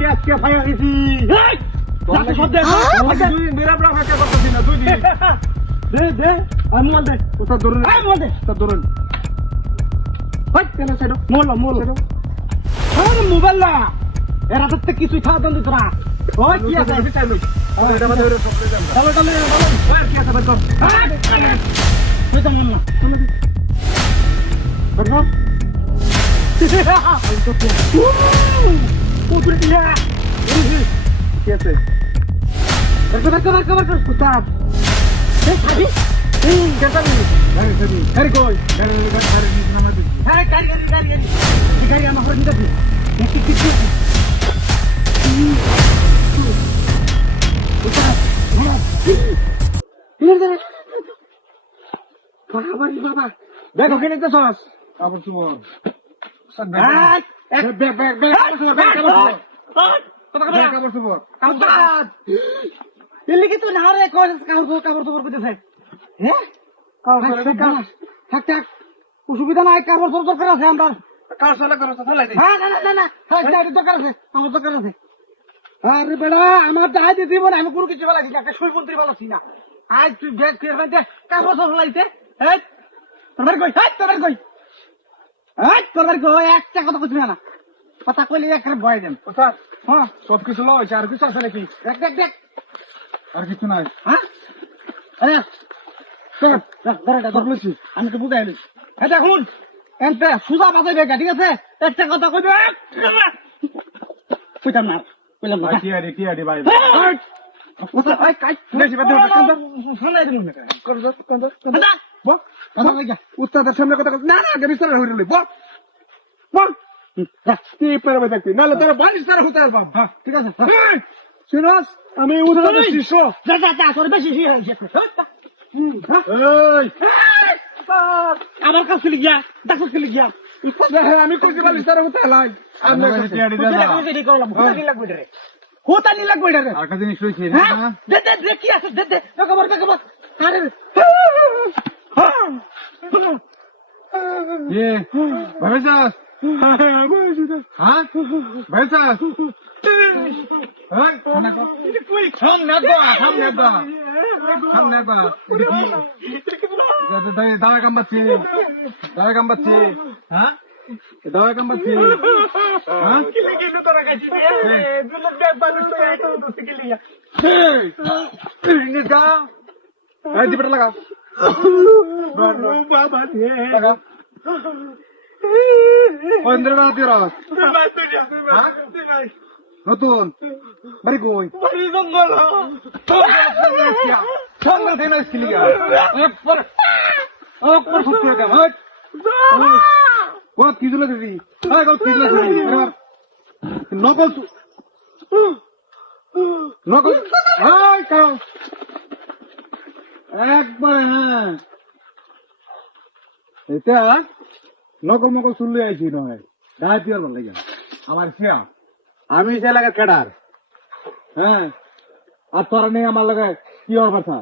क्या फाया किसी लास्ट शब्द दे मेरा ब्लॉक है क्या करता थी ना तू दे मोबाइल दे उस्ताद धरुন मोबाइल दे उस्ताद धरुন ভাই কেন সাইড মোবাইল আরে মোবাইল না এর হাতে কিছুই খাওয়া দেন তোরা ওই কি আছে আমি চাই লই এটা মধ্যে চলে যাব চলো ওই কি আছে বল তুই তো মন না বল ও পুরিয়া কি আছে কর উস্তাদ এ খাবি কেটা নি গাড়ি কই গাড়ি নামা দিছি হ্যাঁ গাড়ি আমার ঘরে নিতে কি উস্তাদ বাবা দেখো কি নিতে সস কাপড় সুবর কাপড় সুবর দিল্লি কি তুই না রে কাপড় সুবর করতেছে হ্যাঁ থাক অসুবিধা নাই কাপড় সুবর দরকার আছে আমার কার সালা করছ ফলাই দে হ্যাঁ না দরকার আছে আমার দরকার আছে আরে বেড়া আমার দাই দিতে বল আমি কোনো কিছু বলাছি না একটা সুইমন্ত্রী বলাছি না আজ তুই ব্যাগ ফের বাইতে কাপড় সুবর ফলাইতে এই তোর কই একটা কথা কইছ না কথা কইলে একরে ভয় দেন ওস্তাদ হ্যাঁ সব কিছু লইছে আর কিছু আছে নাকি দেখ আর কিছু নাই হ্যাঁ আরে ধরছি আমি তো বুঝাইলি এটা শুন এনতে সুজা বাজাইবে ঠিক আছে একটা কথা কইবে কইতাম না কি আরে ভাই ওস্তাদ আই কাই নেছি বাদ শোনাই দিমু না কোন উস্তাদের সামনে কথা না বিস্তার হইল বল কি পারবে দেখতে নাহলে তোর বালিশ তার হতে আসবাম ঠিক আছে শুনস আমি উস্তাদের শিষ্য যা তোর বেশি শিষ্য আমার কাছে লিখিয়া ডাক্তার কাছে লিখিয়া উস্তাদ আমি কইছি বালিশ তার হতে আলাই আমি টিয়াড়ি লাগবে রে হোতা নি লাগবে রে আর কাছে নিশ্চয়ই ছিল না দে কি আছে দে খবর আরে ये भाई साहब हाँ भाई साहब हम दवा कम बच्चे हाँ दवा कम बच्चे हाँ लगा बाबा लगा 15 রাতে রাত নতুন বাড়ি কই বাড়ি জঙ্গল জঙ্গল দেনা স্কিলিয়া একবার ফুটে গেল কত কি জুলে দিদি আয় কত কি জুলে দিদি নকল আয় কাও একবার হ্যাঁ এটা নকল মকল শুনলে আইছি নয় দায় পিয়ার ভালো লাগে আমার শিয়া আমি সে লাগে কেডার হ্যাঁ আর তোরা নেই আমার লাগে কি ওর কথা